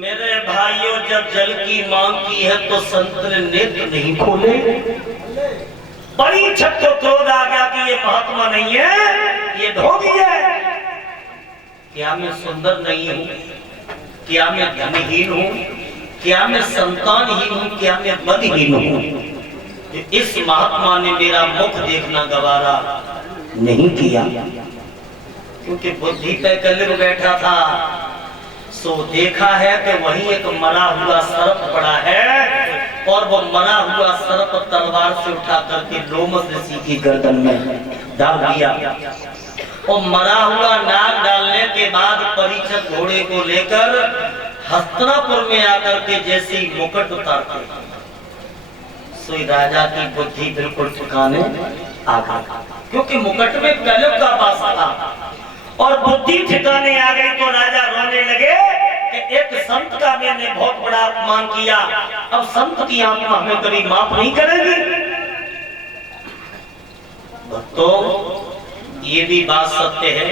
मेरे भाइयों, जब जल की मांग की है तो संत ने नेत्र नहीं खोले। बड़ी छत को क्रोध आ गया कि ये महात्मा नहीं है, ये ढोंगी है। क्या मैं सुंदर नहीं हूँ? क्या मैं धनहीन हूँ? क्या मैं संतानहीन हूँ? क्या मैं बलहीन हूँ? इस महात्मा ने मेरा मुख देखना गवारा नहीं किया, क्योंकि बुद्धि पे कलिब बैठा था। सो देखा है कि वही एक मरा हुआ सर्प पड़ा है और वो मरा हुआ सर्प तलवार से उठा करके लोमस ऋषि की गर्दन में डाल दिया। और मरा हुआ नाग डालने के बाद परीक्षक घोड़े को लेकर हस्तिनापुर में आकर के जैसे ही मुकुट उतारते, सोई राजा की बुद्धि बिल्कुल ठिकाने आ गई, क्योंकि मुकुट में कलिब का पास था। और बुद्धि ठिकाने आ गई तो राजा रोने लगे कि एक संत का मैंने बहुत बड़ा अपमान किया, अब संत की आत्मा हमें कभी माफ नहीं करेगी। तो ये भी बात सत्य है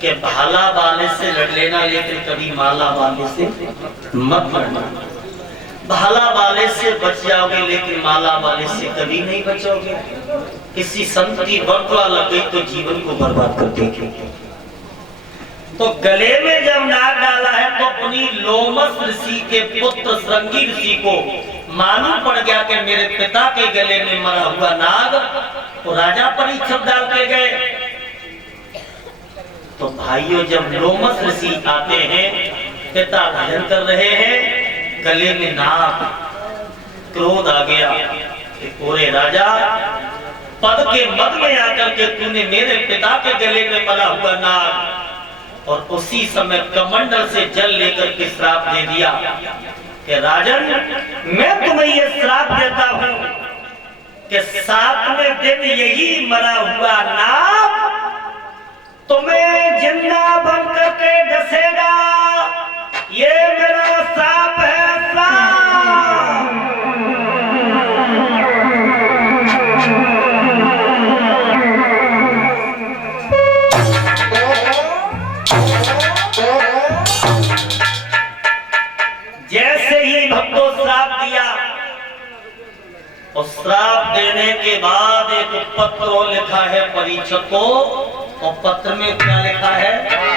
कि भाला वाले से लड़ लेना, लेकिन कभी माला वाले से मत लड़ना। भाला वाले से बच जाओगे, लेकिन माला वाले से कभी नहीं बचोगे। किसी संत की बरतवा लग गई तो जीवन को बर्बाद कर देगी। तो गले में जब नाग डाला है तो अपनी लोमस ऋषि के पुत्र श्रृंगी ऋषि को मालूम पड़ गया कि मेरे पिता के गले में मरा हुआ नाग। तो राजा परीक्षक डाल के गए। तो भाइयों, जब लोमस ऋषि आते हैं, पिता भजन कर रहे हैं, गले में नाग, क्रोध आ गया कि पूरे राजा, पद के मद में आकर के तूने मेरे पिता के गले में मरा हुआ नाग, और उसी समय कमंडल से जल लेकर के श्राप दे दिया कि राजन, मैं तुम्हें ये श्राप देता हूं कि 7वें दिन यही मरा हुआ नाग तुम्हें जिंदा बन करके डसेगा। ये मेरा श्राप है, श्राप। जैसे ही भक्तों श्राप दिया, और श्राप देने के बाद एक पत्र लिखा है परीक्षक को, और पत्र में क्या लिखा है?